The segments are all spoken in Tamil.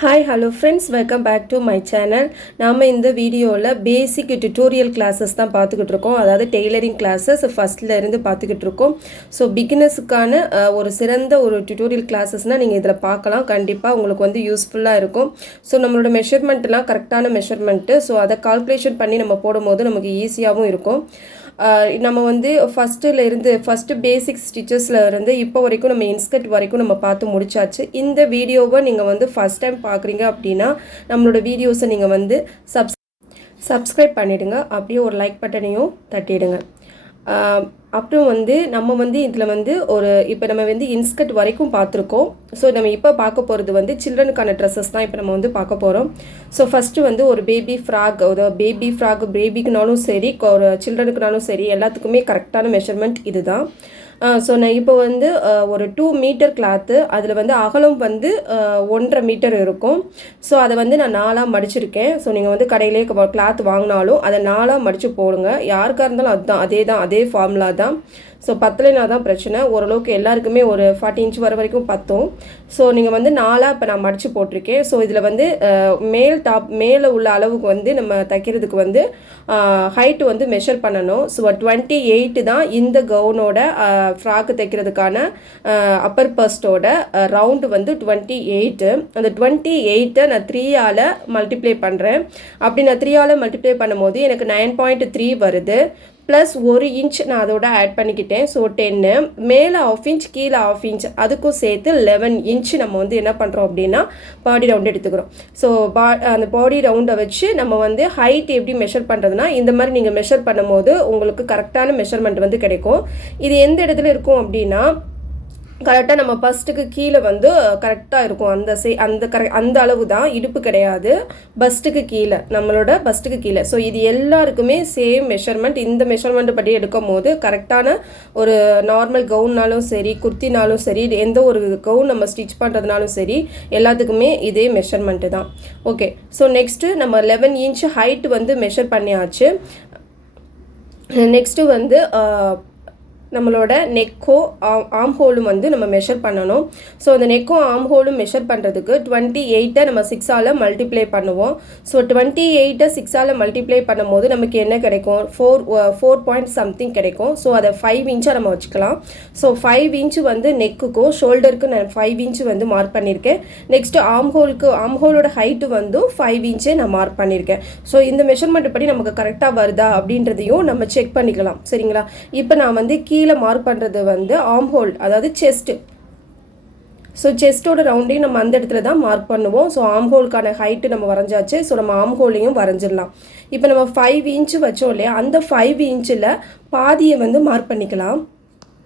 Hi, hello friends, welcome back to my channel. நாம இந்த வீடியோல பேசிக் டியூட்டோரியல் கிளாसेस தான் பார்த்துக்கிட்டு இருக்கோம். அதாவது டெய்லரிங் கிளாसेस ஃபர்ஸ்ட்ல இருந்து பார்த்துக்கிட்டு இருக்கோம். ஸோ பிகினர்ஸ்க்கான ஒரு சிறந்த ஒரு டியூட்டோரியல் கிளாसेसனா நீங்க இதல பார்க்கலாம். கண்டிப்பா உங்களுக்கு வந்து யூஸ்ஃபுல்லா இருக்கும். ஸோ நம்மளோட மெஷர்மென்ட்லாம் கரெக்ட்டான மெஷர்மென்ட். ஸோ அத கால்குலேஷன் பண்ணி நம்ம போடும்போது நமக்கு ஈஸியாவும் இருக்கும். நம்ம வந்து ஃபர்ஸ்ட் பேசிக் ஸ்டிச்சஸ்ல இருந்து இப்போ வரைக்கும் நம்ம இன்ஸ்கர்ட் வரைக்கும் நம்ம பார்த்து முடிச்சாச்சு. இந்த வீடியோவை நீங்கள் வந்து ஃபர்ஸ்ட் டைம் பார்க்குறீங்க அப்படின்னா நம்மளோட வீடியோஸை நீங்கள் வந்து சப்ஸ்கிரைப் பண்ணிவிடுங்க. அப்படியே ஒரு லைக் பட்டனையும் தட்டிடுங்க. அப்புறம் வந்து நம்ம வந்து இதில் வந்து இப்போ நம்ம வந்து இன்ஸ்கர்ட் வரைக்கும் பார்த்துருக்கோம். ஸோ நம்ம இப்போ பார்க்க போகிறது வந்து சில்ட்ரனுக்கான ட்ரெஸ்ஸஸ் தான் இப்போ நம்ம வந்து பார்க்க போகிறோம். ஸோ ஃபஸ்ட்டு வந்து ஒரு பேபி ஃப்ராக் பேபிக்குனாலும் சரி, ஒரு சில்ட்ரனுக்குனாலும் சரி, எல்லாத்துக்குமே கரெக்டான மெஷர்மெண்ட் இது தான். ஸோ நான் இப்போ வந்து ஒரு 2 மீட்டர் கிளாத்து, அதில் வந்து அகலம் வந்து 1.5 மீட்டர் இருக்கும். ஸோ அதை வந்து நான் 4ஆக மடிச்சிருக்கேன். ஸோ நீங்கள் வந்து கடையிலே கிளாத் வாங்கினாலும் அதை 4ஆக மடித்து போடுங்க. யாருக்காக இருந்தாலும் அதே ஃபார்முலா தான். ஸோ பத்தலைனா தான் பிரச்சனை. ஓரளவுக்கு எல்லாருக்குமே ஒரு 40 இன்ச் வர வரைக்கும் பத்தும். ஸோ நீங்கள் வந்து 4ஆக இப்போ நான் மடித்து போட்டிருக்கேன். ஸோ இதில் வந்து மேலே உள்ள அளவுக்கு வந்து நம்ம தைக்கிறதுக்கு வந்து ஹைட்டு வந்து மெஷர் பண்ணணும். ஸோ 28 தான் இந்த கவுனோட ஃப்ராக்கு தைக்கிறதுக்கான அப்பர் பர்ஸ்டோட ரவுண்டு வந்து 28. அந்த 28 நான் 3ஆல் மல்டிப்ளை பண்ணுறேன். அப்படி நான் 3ஆல் மல்டிப்ளை பண்ணும்போது எனக்கு 9.3 வருது. ப்ளஸ் 1 இன்ச் நான் அதோட ஆட் பண்ணிக்கிட்டேன். ஸோ 10, மேலே 1/2 இன்ச், கீழே 1/2 இன்ச், அதுக்கும் சேர்த்து 11 இன்ச் நம்ம வந்து என்ன பண்ணுறோம் அப்படின்னா பாடி ரவுண்டு எடுத்துக்கிறோம். ஸோ அந்த பாடி ரவுண்டை வச்சு நம்ம வந்து ஹைட் எப்படி மெஷர் பண்ணுறதுனா, இந்த மாதிரி நீங்கள் மெஷர் பண்ணும்போது உங்களுக்கு கரெக்டான மெஷர்மெண்ட் வந்து கிடைக்கும். இது எந்த இடத்துல இருக்கும் அப்படின்னா, கரெக்டாக நம்ம பஸ்ட்டுக்கு கீழே வந்து கரெக்டாக இருக்கும். அந்த அளவு தான், இடுப்பு கிடையாது, பஸ்ட்டுக்கு கீழே, நம்மளோட பஸ்ட்டுக்கு கீழே. ஸோ இது எல்லாருக்குமே சேம் மெஷர்மெண்ட். இந்த மெஷர்மெண்ட் படி எடுக்கும் போது கரெக்டான ஒரு நார்மல் கவுன்னாலும் சரி, குர்த்தினாலும் சரி, எந்த ஒரு கவுன் நம்ம ஸ்டிச் பண்ணுறதுனாலும் சரி, எல்லாத்துக்குமே இதே மெஷர்மெண்ட்டு தான். ஓகே, ஸோ நெக்ஸ்ட்டு நம்ம 11 இன்ச் ஹைட் வந்து மெஷர் பண்ணியாச்சு. நெக்ஸ்ட்டு வந்து நம்மளோட நெக்கோ ஆம் ஹோலும் வந்து நம்ம மெஷர் பண்ணணும். ஸோ அந்த நெக்கோ ஆம் ஹோலும் மெஷர் பண்ணுறதுக்கு 28 நம்ம 6ஆல் மல்டிப்ளை பண்ணுவோம். ஸோ 28 6ஆல் மல்டிப்ளை பண்ணும்போது நமக்கு என்ன கிடைக்கும்? 4 பாயிண்ட் சம்திங் கிடைக்கும். ஸோ அதை 5 இன்ச்சாக நம்ம வச்சுக்கலாம். ஸோ 5 இன்ச்சு வந்து நெக்குக்கும் ஷோல்டருக்கு நான் 5 இன்ச்சு வந்து மார்க் பண்ணியிருக்கேன். நெக்ஸ்ட்டு ஆம் ஹோலோட ஹைட்டு வந்து 5 இன்ச்சு நான் மார்க் பண்ணியிருக்கேன். ஸோ இந்த மெஷர்மெண்ட் படி நமக்கு கரெக்டாக வருதா அப்படின்றதையும் நம்ம செக் பண்ணிக்கலாம். சரிங்களா? இப்போ நான் வந்து கீழே மார்க் பண்ணுறது வந்து ஆர்ம் ஹோல், அதாவது செஸ்ட்டு. ஸோ செஸ்ட்டோட ரவுண்டையும் நம்ம அந்த இடத்துல தான் மார்க் பண்ணுவோம். ஸோ ஆர்ம் ஹோலுக்கான ஹைட்டு நம்ம வரைஞ்சாச்சு. ஸோ நம்ம ஆர்ம் ஹோலையும் வரைஞ்சிடலாம். இப்போ நம்ம 5 இன்ச்சு வச்சோம் இல்லையா, அந்த 5 இன்ச்சில் பாதியை வந்து மார்க் பண்ணிக்கலாம்.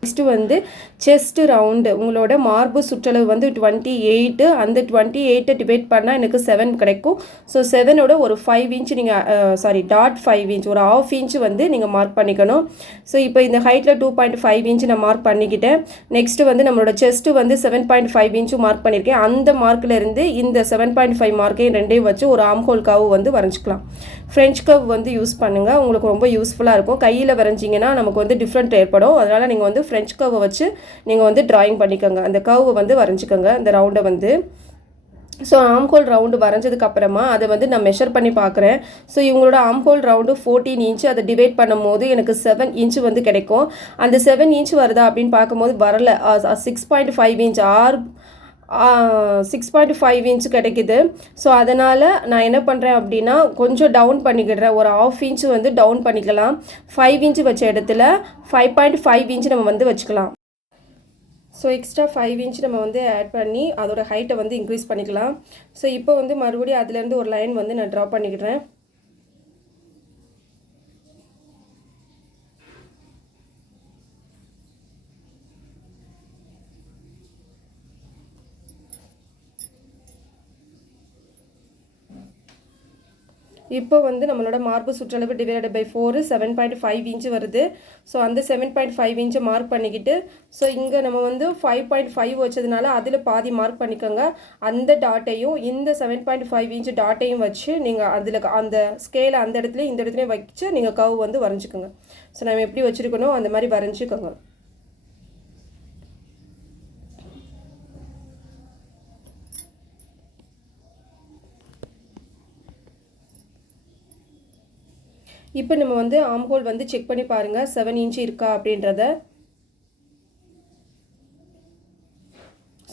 நெக்ஸ்ட்டு வந்து செஸ்ட்டு ரவுண்டு, உங்களோட மார்பு சுற்றளவு வந்து 28. அந்த 28 டிவைட் பண்ணால் எனக்கு 7 கிடைக்கும். ஸோ 7ஓட ஒரு 5 இன்ச் நீங்கள் டாட் 5 இன்ச், ஒரு 1/2 இன்ச் வந்து நீங்கள் மார்க் பண்ணிக்கணும். ஸோ இப்போ இந்த ஹைட்டில் 2.5 இன்ச் நான் மார்க் பண்ணிக்கிட்டேன். நெக்ஸ்ட்டு வந்து நம்மளோட செஸ்ட்டு வந்து 7.5 இன்ச்சு மார்க் பண்ணியிருக்கேன். அந்த மார்க்கிலேருந்து இந்த 7.5 மார்க்கையும் ரெண்டையும் வச்சு ஒரு ஆர்ம் ஹோல் கர்வ் வந்து வரைஞ்சிக்கலாம். ஃப்ரெஞ்ச் கர்வ் வந்து யூஸ் பண்ணுங்கள், உங்களுக்கு ரொம்ப யூஸ்ஃபுல்லாக இருக்கும். கையில் வரைஞ்சிங்கன்னா நமக்கு வந்து டிஃப்ரெண்ட் ஏற்படும். அதனால் நீங்கள் வந்து ஃப்ரெஞ்ச் கர்வை வச்சு நீங்கள் வந்து ட்ராயிங் பண்ணிக்கோங்க. அந்த கர்வை வந்து வரைஞ்சிக்கோங்க, அந்த ரவுண்டை வந்து. ஸோ ஆம்ஹோல் ரவுண்டு வரைஞ்சதுக்கப்புறமா அதை வந்து நான் மெஷர் பண்ணி பார்க்குறேன். ஸோ இவங்களோட ஆம்ஹோல் ரவுண்டு 14 இன்ச்சு. அதை டிவைட் பண்ணும்போது எனக்கு 7 இன்ச்சு வந்து கிடைக்கும். அந்த 7 இன்ச் வருதா அப்படின்னு பார்க்கும்போது வரல. 6.5 இன்ச் 6.5 இன்ச் கிடைக்குது. ஸோ அதனால் நான் என்ன பண்ணுறேன் அப்படின்னா கொஞ்சம் டவுன் பண்ணிக்கிடுறேன். ஒரு 1/2 இன்ச்சு வந்து டவுன் பண்ணிக்கலாம். 5 இன்ச்சு வச்ச இடத்துல 5.5 இன்ச் நம்ம வந்து வச்சுக்கலாம். ஸோ எக்ஸ்ட்ரா 5 இன்ச் நம்ம வந்து ஆட் பண்ணி அதோட ஹைட்டை வந்து இன்க்ரீஸ் பண்ணிக்கலாம். ஸோ இப்போ வந்து மறுபடியும் அதுலேருந்து ஒரு லைன் வந்து நான் ட்ரா பண்ணிக்கிடுறேன். இப்போ வந்து நம்மளோட மார்பு சுற்றளவு டிவைடட் பை 4 7.5 இன்ச் வருது. ஸோ அந்த 7.5 இன்ச்சை மார்க் பண்ணிக்கிட்டு, ஸோ இங்கே நம்ம வந்து 5.5 வச்சதுனால அதில் பாதி மார்க் பண்ணிக்கோங்க. அந்த டாட்டையும் இந்த 7.5 இன்ச் டாட்டையும் வச்சு நீங்கள் அதில் அந்த ஸ்கேலை அந்த இடத்துலையும் இந்த இடத்துலையும் வச்சு நீங்கள் கர்வ் வந்து வரைஞ்சிக்கோங்க. ஸோ நம்ம எப்படி வச்சுருக்கணும் அந்த மாதிரி வரைஞ்சிக்கோங்க. இப்போ நம்ம வந்து ஆம் ஹோல் வந்து செக் பண்ணி பாருங்கள் 7 இன்ச் இருக்கா அப்படின்றத.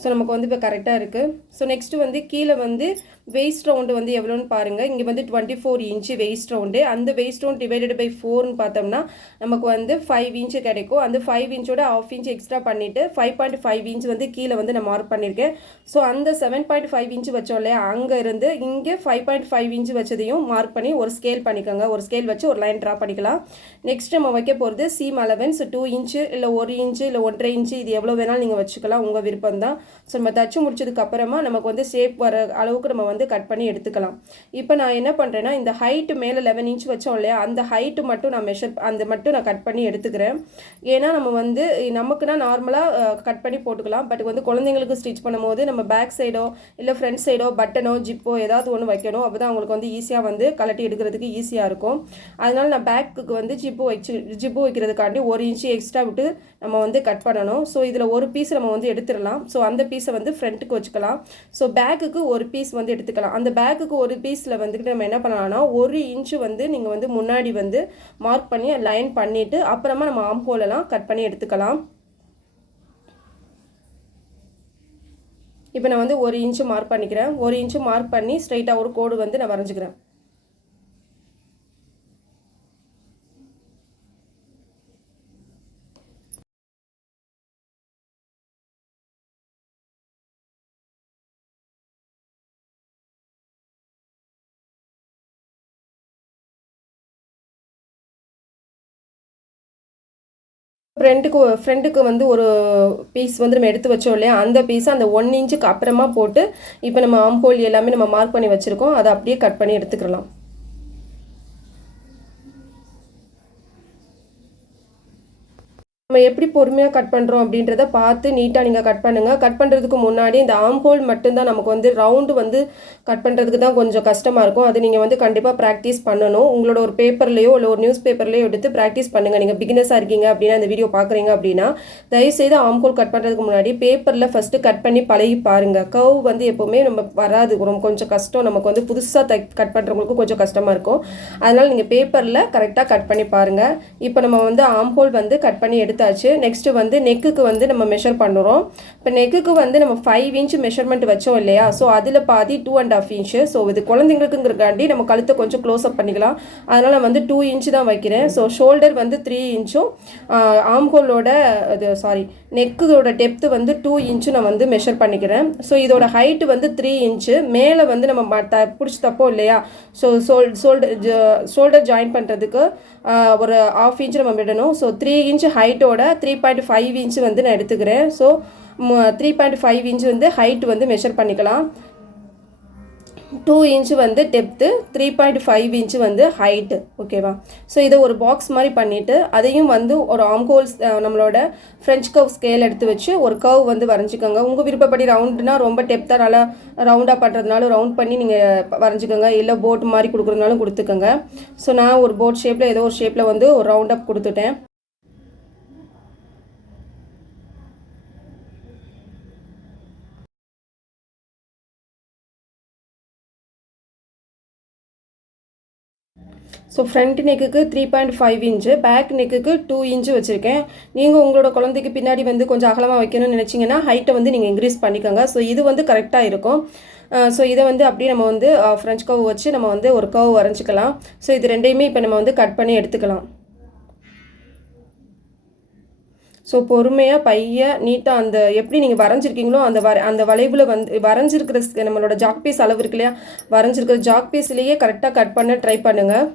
ஸோ நமக்கு வந்து இப்போ கரெக்டாக இருக்குது. ஸோ நெக்ஸ்ட்டு வந்து கீழே வந்து வெயிஸ்ட் ரவுண்டு வந்து எவ்வளோன்னு பாருங்கள். இங்கே வந்து 24 இன்ச்சு வெயிஸ்ட் ரவுண்டு. அந்த வெயிஸ்ட் ரவுண்ட் டிவைடட் பை 4ன்னு பார்த்தோம்னா நமக்கு வந்து 5 இன்ச்சு கிடைக்கும். அந்த 5 இன்ச்சோட ½ இன்ச் எக்ஸ்ட்ரா பண்ணிவிட்டு 5.5 இன்ச் வந்து கீழே வந்து நான் மார்க் பண்ணியிருக்கேன். ஸோ அந்த 7.5 இன்ச்சு வச்சோம் இல்லையா, அங்கே இருந்து இங்கே 5.5 இன்ச்சு வச்சதையும் மார்க் பண்ணி ஒரு ஸ்கேல் பண்ணிக்கோங்க. ஒரு ஸ்கேல் வச்சு ஒரு லைன் ட்ரா பண்ணிக்கலாம். நெக்ஸ்ட் நம்ம வைக்க போகிறது சீம் அலவன்ஸ் 2 இன்ச்சு இல்லை 1 இன்ச்சு இல்லை 1.5 இன்ச்சு, இது எவ்வளோ வேணாலும் நீங்கள் வச்சுக்கலாம், உங்கள் விருப்பம் தான். ஸோ நம்ம தச்சு முடிச்சதுக்கப்புறமா நமக்கு வந்து ஷேப் வர அளவுக்கு நம்ம வந்து கட் பண்ணி எடுத்துக்கலாம். இப்போ நான் என்ன பண்ணுறேன்னா, இந்த ஹைட்டு மேலே 11 இன்ச் வச்சோம் இல்லையா, அந்த ஹைட்டு மட்டும் நான் மட்டும் நான் கட் பண்ணி எடுத்துக்கிறேன். ஏன்னா நம்ம வந்து நமக்குன்னா நார்மலாக கட் பண்ணி போட்டுக்கலாம். பட் வந்து குழந்தைங்களுக்கு ஸ்டிச் பண்ணும்போது நம்ம பேக் சைடோ இல்லை ஃப்ரண்ட் சைடோ பட்டனோ ஜிப்போ ஏதாவது ஒன்று வைக்கணும். அப்போ தான் அவங்களுக்கு வந்து ஈஸியாக வந்து கலட்டி எடுக்கிறதுக்கு ஈஸியாக இருக்கும். அதனால் நான் பேக்குக்கு வந்து ஜிப்பு வைக்கிறதுக்காண்டி 1 இன்ச்சு எக்ஸ்ட்ரா விட்டு நம்ம வந்து கட் பண்ணணும். ஸோ இதில் ஒரு பீஸ் நம்ம வந்து எடுத்துடலாம். ஸோ அந்த பீஸை வந்து ஃப்ரண்ட்டுக்கு வச்சுக்கலாம். ஸோ பேக்குக்கு ஒரு பீஸ் வந்து எடுத்துக்கலாம். அந்த பேக்குக்கு ஒரு பீஸில் வந்துட்டு நம்ம என்ன பண்ணலாம்னா 1 இன்ச்சு வந்து நீங்கள் வந்து முன்னாடி வந்து மார்க் பண்ணி லைன் பண்ணிவிட்டு அப்புறமா நம்ம ஆம் ஹோலெல்லாம் கட் பண்ணி எடுத்துக்கலாம். இப்போ நான் வந்து 1 இன்ச்சு மார்க் பண்ணிக்கிறேன். 1 இன்ச்சு மார்க் பண்ணி ஸ்ட்ரைட்டாக ஒரு கோடு வந்து நான் வரைஞ்சிக்கிறேன். ஃப்ரெண்டுக்கு வந்து ஒரு பீஸ் வந்து நம்ம எடுத்து வச்சோம் இல்லையா, அந்த பீஸை அந்த 1 இன்ச்சுக்கு அப்புறமா போட்டு இப்போ நம்ம ஆம் ஹோல் எல்லாமே நம்ம மார்க் பண்ணி வச்சுருக்கோம், அதை அப்படியே கட் பண்ணி எடுத்துக்கலாம். நம்ம எப்படி பொறுமையாக கட் பண்ணுறோம் அப்படின்றத பார்த்து நீட்டாக நீங்கள் கட் பண்ணுங்கள். கட் பண்ணுறதுக்கு முன்னாடி இந்த ஆம் ஹோல் மட்டும்தான் நமக்கு வந்து ரவுண்டு வந்து கட் பண்ணுறதுக்கு தான் கொஞ்சம் கஷ்டமாக இருக்கும். அது நீங்கள் வந்து கண்டிப்பாக ப்ராக்டிஸ் பண்ணணும். உங்களோட ஒரு பேப்பர்லேயோ இல்லை ஒரு நியூஸ் பேப்பர்லேயோ எடுத்து ப்ராக்டிஸ் பண்ணுங்கள். நீங்கள் பிகினஸாக இருக்கீங்க அப்படின்னா இந்த வீடியோ பார்க்குறீங்க அப்படின்னா தயவுசெய்து ஆம் ஹோல் கட் பண்ணுறதுக்கு முன்னாடி பேப்பரில் ஃபஸ்ட்டு கட் பண்ணி பழகி பாருங்கள். கர்வ் வந்து எப்போவுமே நம்ம வராது, ரொம்ப கொஞ்சம் கஷ்டம். நமக்கு வந்து புதுசாக கட் பண்ணுறவங்களுக்கு கொஞ்சம் கஷ்டமாக இருக்கும். அதனால் நீங்கள் பேப்பரில் கரெக்டாக கட் பண்ணி பாருங்கள். இப்போ நம்ம வந்து ஆம் ஹோல் வந்து கட் பண்ணி எடுத்தாச்சு. நெக்ஸ்ட் வந்து நெக்குக்கு வந்து நம்ம மெஷர் பண்ணுறோம். இப்போ நெக்குக்கு வந்து நம்ம 5 இன்ச் மெஷர்மெண்ட் வச்சோம் இல்லையா, ஸோ அதில் பாதி 2.5 இன்ச்சு. ஸோ இது குழந்தைங்களுக்குங்கிறக்காண்டி நம்ம கழுத்தை கொஞ்சம் க்ளோஸ் அப் பண்ணிக்கலாம். அதனால் நான் வந்து 2 இன்ச்சு தான் வைக்கிறேன். ஸோ ஷோல்டர் வந்து 3 இன்ச்சும் ஆம் ஹோலோட நெக்கோட டெப்த்து வந்து 2 இன்ச்சு நான் வந்து மெஷர் பண்ணிக்கிறேன். ஸோ இதோட ஹைட்டு வந்து 3 இன்ச்சு. மேலே வந்து நம்ம பிடிச்சி தப்போம் இல்லையா, ஸோ ஷோல்டர் ஜாயின் பண்ணுறதுக்கு ஒரு ½ இன்ச்சு நம்ம விடணும். ஸோ 3 இன்ச்சு ஹைட்டோட 3.5 இன்ச்சு வந்து நான் எடுத்துக்கிறேன். ஸோ 3.5 இன்ச்சு வந்து ஹைட் வந்து மெஷர் பண்ணிக்கலாம். 2 இன்ச்சு வந்து டெப்த்து, 3.5 இன்ச்சு வந்து ஹைட்டு. ஓகேவா? ஸோ இதை ஒரு பாக்ஸ் மாதிரி பண்ணிவிட்டு அதையும் வந்து ஒரு ஆம் ஹோல்ஸ் நம்மளோட ஃப்ரெஞ்ச் கர்வ் ஸ்கேல் எடுத்து வச்சு ஒரு கர்வ் வந்து வரைஞ்சிக்கோங்க. உங்கள் விருப்பப்படி ரவுண்டுனா ரொம்ப டெப்த்தாக நல்லா ரவுண்டாக பண்ணுறதுனாலும் ரவுண்ட் பண்ணி நீங்கள் வரைஞ்சிக்கோங்க, இல்லை போட் மாதிரி கொடுக்குறதுனாலும் கொடுத்துக்கோங்க. ஸோ நான் ஒரு போட் ஷேப்பில் ஏதோ ஒரு ஷேப்பில் வந்து ஒரு ரவுண்ட் அப் கொடுத்துட்டேன். ஸோ ஃப்ரண்ட் நெக்குக்கு 3.5 இன்ச்சு, பேக் நெக்குக்கு 2 இன்ச்சு வச்சுருக்கேன். நீங்கள் உங்களோட குழந்தைக்கு பின்னாடி வந்து கொஞ்சம் அகலமாக வைக்கணும்னு நினச்சிங்கன்னா ஹைட்டை வந்து நீங்கள் இன்க்ரீஸ் பண்ணிக்கோங்க. ஸோ இது வந்து கரெக்டாக இருக்கும். ஸோ இதை வந்து அப்படியே நம்ம வந்து ஃப்ரெஞ்ச் கர்வ் வச்சு நம்ம வந்து ஒரு கர்வ் வரைஞ்சிக்கலாம். ஸோ இது ரெண்டையுமே இப்போ நம்ம வந்து கட் பண்ணி எடுத்துக்கலாம். ஸோ பொறுமையாக பையாக நீட்டாக அந்த எப்படி நீங்கள் வரைஞ்சிருக்கீங்களோ அந்த வளைவில் வந்து வரைஞ்சிருக்கிற நம்மளோட ஜாக் பீஸ் அளவு இருக்கு இல்லையா, வரைஞ்சிருக்கிற ஜாக் பீஸ்லேயே கரெக்டாக கட் பண்ண ட்ரை பண்ணுங்கள்.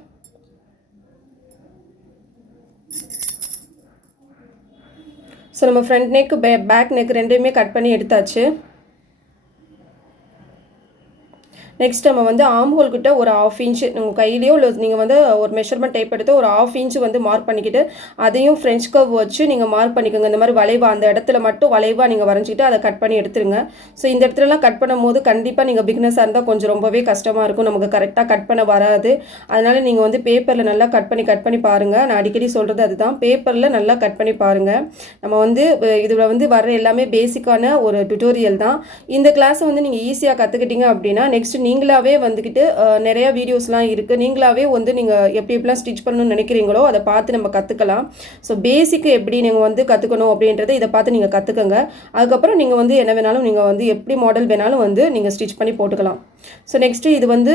ஸோ நம்ம ஃப்ரண்ட் நெக் பேக் நெக் ரெண்டையுமே கட் பண்ணி எடுத்தாச்சு. நெக்ஸ்ட் நம்ம வந்து ஆம் ஹோல் கிட்ட ஒரு ½ இன்ச்சு உங்கள் கையிலையோ இல்லை நீங்கள் வந்து ஒரு மெஷர்மெண்ட் டைப் எடுத்து ஒரு ½ இன்ச்சு வந்து மார்க் பண்ணிக்கிட்டு அதையும் ஃப்ரெஞ்ச் கர்வ் வச்சு நீங்கள் மார்க் பண்ணிக்கோங்க. இந்த மாதிரி வளைவாக அந்த இடத்துல மட்டும் வளைவாக நீங்கள் வரைஞ்சிக்கிட்டு அதை கட் பண்ணி எடுத்துருங்க. ஸோ இந்த இடத்துலலாம் கட் பண்ணும் போது கண்டிப்பாக நீங்கள் பிகினஸாக இருந்தால் கொஞ்சம் ரொம்பவே கஷ்டமாக இருக்கும், நமக்கு கரெக்டாக கட் பண்ண வராது. அதனால் நீங்கள் வந்து பேப்பரில் நல்லா கட் பண்ணி பாருங்கள். நான் அடிக்கடி சொல்கிறது அதுதான், பேப்பரில் நல்லா கட் பண்ணி பாருங்கள். நம்ம வந்து இதில் வந்து வர எல்லாமே பேசிக்கான ஒரு டுட்டோரியல் தான். இந்த கிளாஸை வந்து நீங்கள் ஈஸியாக கற்றுக்கிட்டீங்க அப்படின்னா நெக்ஸ்ட் நீங்களாவே வந்துக்கிட்டு நிறையா வீடியோஸ்லாம் இருக்குது. நீங்களாவே வந்து நீங்கள் எப்படி எப்படிலாம் ஸ்டிச் பண்ணணும்னு நினைக்கிறீங்களோ அதை பார்த்து நம்ம கற்றுக்கலாம். ஸோ பேசிக்கு எப்படி நீங்கள் வந்து கற்றுக்கணும் அப்படின்றத இதை பார்த்து நீங்கள் கற்றுக்கங்க. அதுக்கப்புறம் நீங்கள் வந்து என்ன வேணாலும் நீங்கள் வந்து எப்படி மாடல் வேணாலும் வந்து நீங்கள் ஸ்டிச் பண்ணி போட்டுக்கலாம். ஸோ நெக்ஸ்ட்டு இது வந்து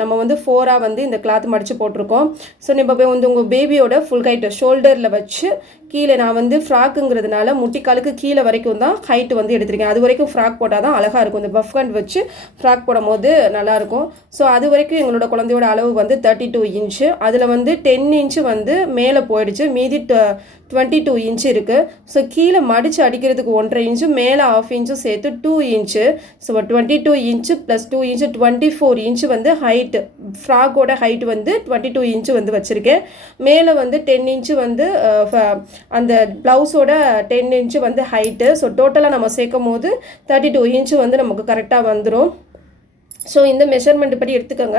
நம்ம வந்து 4ஆக வந்து இந்த கிளாத் மடித்து போட்டிருக்கோம். ஸோ இப்போ வந்து உங்கள் பேபியோட ஃபுல் ஹைட் ஷோல்டரில் வச்சு கீழே நான் வந்து ஃப்ராக்குங்கிறதுனால முட்டிக்காலுக்கு கீழே வரைக்கும் தான் ஹைட்டு வந்து எடுத்திருக்கேன். அது வரைக்கும் ஃப்ராக் போட்டால் தான் அழகாக இருக்கும். இந்த பஃப் ஹேண்ட் வச்சு ஃப்ராக் போடும் போது நல்லாயிருக்கும். ஸோ அது வரைக்கும் எங்களோட குழந்தையோட அளவு வந்து 32 இன்ச்சு. அதில் வந்து 10 இன்ச்சு வந்து மேலே போயிடுச்சு, மீதி 22 இன்ச்சு இருக்குது. ஸோ கீழே மடித்து அடிக்கிறதுக்கு 1.5 இன்ச்சு, மேலே 1/2 இன்ச்சும் சேர்த்து 2 inch. So 22 inch plus 2 inch 24 inch வந்து ஹைட்டு. ஃப்ராக்கோட ஹைட் வந்து 22 இன்ச்சு வந்து வச்சுருக்கேன். மேலே வந்து 10 இன்ச்சு வந்து அந்த ப்ளவுஸோட 10 இன்ச்சு வந்து ஹைட்டு. ஸோ டோட்டலாக நம்ம சேர்க்கும் போது 32 இன்ச்சு வந்து நமக்கு கரெக்டாக வந்துடும். ஸோ இந்த மெஷர்மெண்ட் படி எடுத்துக்கோங்க.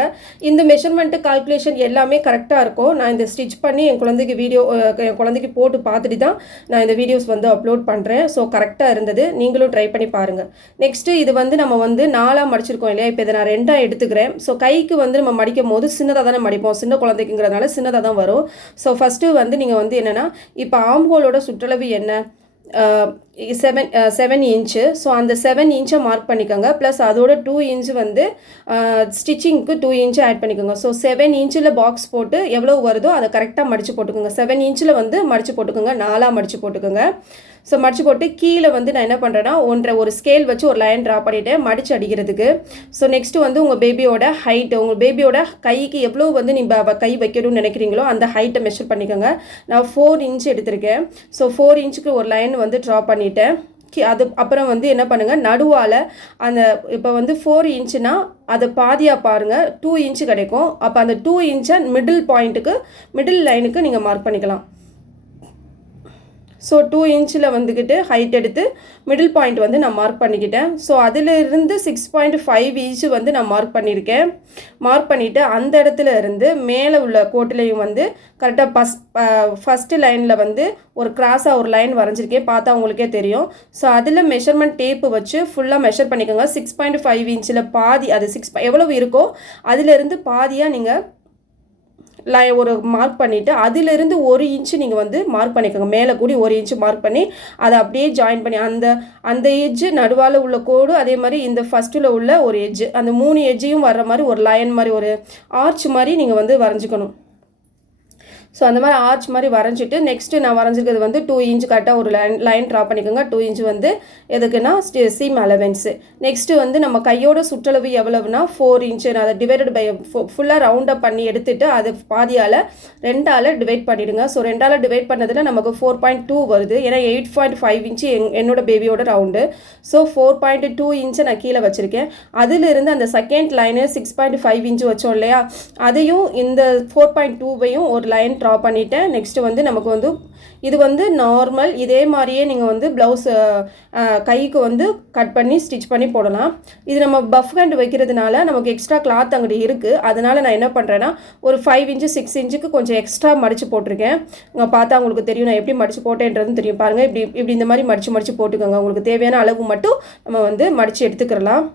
இந்த மெஷர்மெண்ட்டு கால்குலேஷன் எல்லாமே கரெக்டாக இருக்கும். நான் இந்த ஸ்டிச் பண்ணி என் குழந்தைக்கு போட்டு பார்த்துட்டு தான் நான் இந்த வீடியோஸ் வந்து அப்லோட் பண்ணுறேன். ஸோ கரெக்டாக இருந்தது. நீங்களும் ட்ரை பண்ணி பாருங்கள். நெக்ஸ்ட்டு இது வந்து நம்ம வந்து 4ஆக மடிச்சிருக்கோம் இல்லையா? இப்போ இதை நான் 2ஆக எடுத்துக்கிறேன். ஸோ கைக்கு வந்து நம்ம மடிக்கும் போது சின்னதாக தானே மடிப்போம், சின்ன குழந்தைக்குங்கிறதுனால சின்னதாக தான் வரும். ஸோ ஃபஸ்ட்டு வந்து நீங்கள் வந்து என்னென்னா, இப்போ ஆம்ஹோலோட சுற்றளவு என்ன 7 இன்ச்சு. ஸோ அந்த 7 இன்ச்சை மார்க் பண்ணிக்கோங்க. ப்ளஸ் அதோட 2 இன்ச்சு வந்து ஸ்டிச்சிங்க்கு 2 இன்ச்சு ஆட் பண்ணிக்கோங்க. ஸோ 7 இன்ச்சில் பாக்ஸ் போட்டு எவ்வளோ வருதோ அதை கரெக்டாக மடித்து போட்டுக்கோங்க. 7 இன்ச்சில் வந்து மடித்து போட்டுக்கோங்க, 4ஆக மடித்து போட்டுக்கோங்க. ஸோ மடித்து போட்டு கீழே வந்து நான் என்ன பண்ணுறேன்னா ஒரு ஸ்கேல் வச்சு ஒரு லைன் ட்ரா பண்ணிவிட்டேன் மடித்து அடிக்கிறதுக்கு. ஸோ நெக்ஸ்ட்டு வந்து உங்கள் பேபியோட ஹைட்டு, உங்கள் பேபியோட கைக்கு எவ்வளோ வந்து நீங்கள் கை வைக்கணும்னு நினைக்கிறீங்களோ அந்த ஹைட்டை மெஷர் பண்ணிக்கோங்க. நான் 4 இன்ச் எடுத்திருக்கேன். ஸோ 4 இன்ச்சுக்கு ஒரு லைன் வந்து ட்ரா பண்ணிவிட்டேன். அது அப்புறம் வந்து என்ன பண்ணுங்கள், நடுவால் அந்த இப்போ வந்து 4 இன்ச்சுனா அதை பாதியாக பாருங்கள், 2 இன்ச்சு கிடைக்கும். அப்போ அந்த 2 இன்ச்சை மிடில் லைனுக்கு நீங்கள் மார்க் பண்ணிக்கலாம். ஸோ 2 இன்ச்சில் வந்துக்கிட்டு ஹைட் எடுத்து மிடில் பாயிண்ட் வந்து நான் மார்க் பண்ணிக்கிட்டேன். ஸோ அதிலிருந்து 6.5 இன்ச்சு வந்து நான் மார்க் பண்ணியிருக்கேன். மார்க் பண்ணிவிட்டு அந்த இடத்துல இருந்து மேலே உள்ள கோட்டிலையும் வந்து கரெக்டாக ஃபஸ்ட்டு லைனில் வந்து ஒரு கிராஸாக ஒரு லைன் வரைஞ்சிருக்கேன், பார்த்தா உங்களுக்கே தெரியும். ஸோ அதில் மெஷர்மெண்ட் டேப்பு வச்சு ஃபுல்லாக மெஷர் பண்ணிக்கோங்க. 6.5 இன்ச்சில் பாதி, அது எவ்வளவு இருக்கோ அதிலிருந்து பாதியாக நீங்கள் ஒரு மார்க் பண்ணிவிட்டு அதிலிருந்து 1 இன்ச்சு நீங்கள் வந்து மார்க் பண்ணிக்கோங்க. மேலே கூடி 1 இன்ச்சு மார்க் பண்ணி அதை அப்படியே ஜாயின் பண்ணி அந்த எட்ஜு நடுவால் உள்ள கோடு, அதே மாதிரி இந்த ஃபஸ்ட்டில் உள்ள ஒரு எட்ஜு, அந்த 3 எட்ஜையும் வர்ற மாதிரி ஒரு லைன் மாதிரி ஒரு ஆர்ச் மாதிரி நீங்கள் வந்து வரைஞ்சிக்கணும். ஸோ அந்த மாதிரி ஆர்ச் மாதிரி வரைஞ்சிட்டு நெக்ஸ்ட்டு நான் வரைஞ்சிக்கிறது வந்து 2 இன்ச் கரெக்டாக ஒரு லைன் ட்ரா பண்ணிக்கோங்க. 2 இன்ச் வந்து எதுக்குன்னா சீம் அலவன்ஸு. நெக்ஸ்ட்டு வந்து நம்ம கையோட சுற்றளவு எவ்வளவுனா 4 இன்ச்சு. நான் அதை டிவைடட் பை ஃபுல்லாக ரவுண்டப் பண்ணி எடுத்துகிட்டு அது பாதியால் 2ஆல் டிவைட் பண்ணிவிடுங்க. ஸோ 2ஆல் டிவைட் பண்ணதில் நமக்கு 4.2 வருது. ஏன்னா 8.5 இன்ச்சு என்னோட பேபியோட ரவுண்டு. ஸோ 4.2 இன்ச்சை நான் கீழே வச்சுருக்கேன். அதிலிருந்து அந்த செகண்ட் லைனு 6.5 இன்ச்சு வச்சோம் இல்லையா, அதையும் இந்த 4.2வையும் ஒரு லைன் ட்ரா பண்ணிவிட்டேன். நெக்ஸ்ட்டு வந்து நமக்கு வந்து இது வந்து நார்மல், இதே மாதிரியே நீங்கள் வந்து ப்ளவுஸ் கைக்கு வந்து கட் பண்ணி ஸ்டிச் பண்ணி போடலாம். இது நம்ம பஃப் ஹேண்ட் வைக்கிறதுனால நமக்கு எக்ஸ்ட்ரா கிளாத் அங்கிட்டு இருக்குது. அதனால் நான் என்ன பண்ணுறேன்னா ஒரு 5 இன்ச்சு 6 இன்ச்சுக்கு கொஞ்சம் எக்ஸ்ட்ரா மடித்து போட்டிருக்கேன். பார்த்தா உங்களுக்கு தெரியும் நான் எப்படி மடித்து போட்டேன்றதுன்னு தெரியும். பாருங்கள், இப்படி இந்த மாதிரி மடித்து போட்டுக்கோங்க. உங்களுக்கு தேவையான அளவு மட்டும் நம்ம வந்து மடித்து எடுத்துக்கிறலாம்.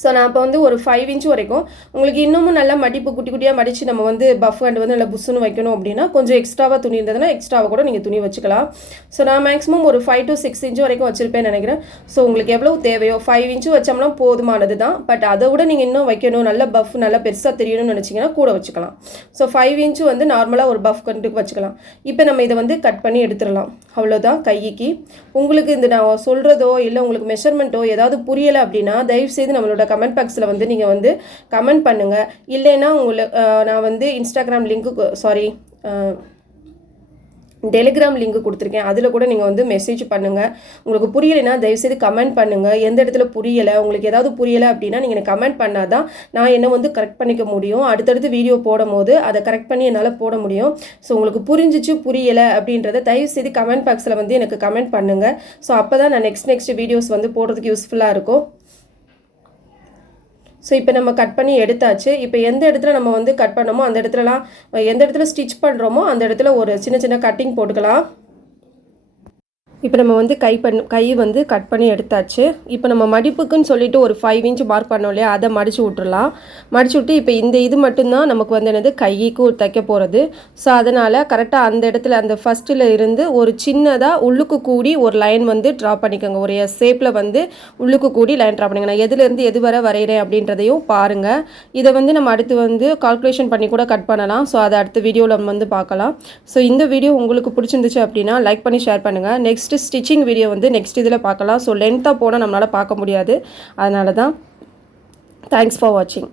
ஸோ நான் இப்போ வந்து ஒரு 5 இன்ச் வரைக்கும் உங்களுக்கு இன்னமும் நல்லா மடிப்பு குட்டி குட்டியாக மடித்து நம்ம வந்து பஃப் ஹேண்ட் வந்து நல்லா புஷ்ஷுன்னு வைக்கணும் அப்படின்னா கொஞ்சம் எக்ஸ்ட்ராவாக துணி இருந்ததுன்னா எக்ஸ்ட்ராவாக கூட நீங்கள் துணி வச்சுக்கலாம். ஸோ நான் மேக்ஸிமம் ஒரு 5 to 6 இன்ச் வரைக்கும் வச்சுருப்பேன்னு நினைக்கிறேன். ஸோ உங்களுக்கு எவ்வளோ தேவையோ 5 இன்ச்சு வச்சோம்னா போதுமானது தான். பட் அதை விட நீங்கள் இன்னும் வைக்கணும், நல்ல பஃப் நல்லா பெருசாக தெரியணும்னு நினச்சிங்கன்னா கூட வச்சுக்கலாம். ஸோ 5 இன்ச்சு வந்து நார்மலாக ஒரு பஃப் கண்டுக்கு வச்சுக்கலாம். இப்போ நம்ம இதை வந்து கட் பண்ணி எடுத்துடலாம். அவ்வளோதான் கைக்கு. உங்களுக்கு இந்த நான் சொல்கிறதோ இல்லை உங்களுக்கு மெஷர்மெண்ட்டோ ஏதாவது புரியலை அப்படின்னா தயவுசெய்து நம்மளோட கமெண்ட் பாக்ஸில் வந்து நீங்கள் வந்து கமெண்ட் பண்ணுங்கள். இல்லைன்னா நான் வந்து இன்ஸ்டாகிராம் டெலிகிராம் லிங்க் கொடுத்துருக்கேன், அதில் கூட நீங்கள் வந்து மெசேஜ் பண்ணுங்கள். உங்களுக்கு புரியலைன்னா தயவுசெய்து கமெண்ட் பண்ணுங்கள். எந்த இடத்துல புரியலை, உங்களுக்கு ஏதாவது புரியலை அப்படின்னா நீங்கள் எனக்கு கமெண்ட் பண்ணால் தான் நான் என்ன வந்து கரெக்ட் பண்ணிக்க முடியும். அடுத்தடுத்து வீடியோ போடும் போது அதை கரெக்ட் பண்ணி என்னால் போட முடியும். ஸோ உங்களுக்கு புரிஞ்சிச்சு புரியலை அப்படின்றத தயவுசெய்து கமெண்ட் பாக்ஸில் வந்து எனக்கு கமெண்ட் பண்ணுங்கள். ஸோ அப்போ தான் நான் நெக்ஸ்ட் வீடியோஸ் வந்து போடுறதுக்கு யூஸ்ஃபுல்லாக இருக்கும். ஸோ இப்போ நம்ம கட் பண்ணி எடுத்தாச்சு. இப்போ எந்த இடத்துல நம்ம வந்து கட் பண்ணோமோ அந்த இடத்துலலாம் எந்த இடத்துல ஸ்டிச் பண்ணுறோமோ அந்த இடத்துல ஒரு சின்ன சின்ன கட்டிங் போட்டுக்கலாம். இப்போ நம்ம வந்து கை வந்து கட் பண்ணி எடுத்தாச்சு. இப்போ நம்ம மடிப்புக்குன்னு சொல்லிட்டு ஒரு 5 இன்ச் மார்க் பண்ணோம் இல்லையா, அதை மடிச்சு விட்டுறலாம். மடிச்சு விட்டு இப்போ இந்த இது மட்டும்தான் நமக்கு வந்து என்னது கைக்கு தைக்க போகிறது. ஸோ அதனால் கரெக்டாக அந்த இடத்துல அந்த ஃபஸ்ட்டில் இருந்து ஒரு சின்னதாக உள்ளுக்கு கூடி ஒரு லைன் வந்து ட்ரா பண்ணிக்கோங்க. ஒரு ஷேப்பில் வந்து உள்ளுக்கு கூடி லைன் ட்ரா பண்ணிங்க. நான் எதுலேருந்து எது வரை வரைகிறேன் அப்படின்றதையும் பாருங்கள். இதை வந்து நம்ம அடுத்து வந்து கால்குலேஷன் பண்ணி கூட கட் பண்ணலாம். ஸோ அதை அடுத்த வீடியோவில் நம்ம வந்து பார்க்கலாம். ஸோ இந்த வீடியோ உங்களுக்கு பிடிச்சிருந்துச்சு அப்படின்னா லைக் பண்ணி ஷேர் பண்ணுங்கள். நெக்ஸ்ட் ஸ்டிச்சிங் வீடியோ வந்து நெக்ஸ்ட் இதில் பார்க்கலாம். ஸோ லென்த்தாக போனால் நம்மளால் பார்க்க முடியாது. அதனால தான். தேங்க்ஸ் ஃபார் வாட்சிங்.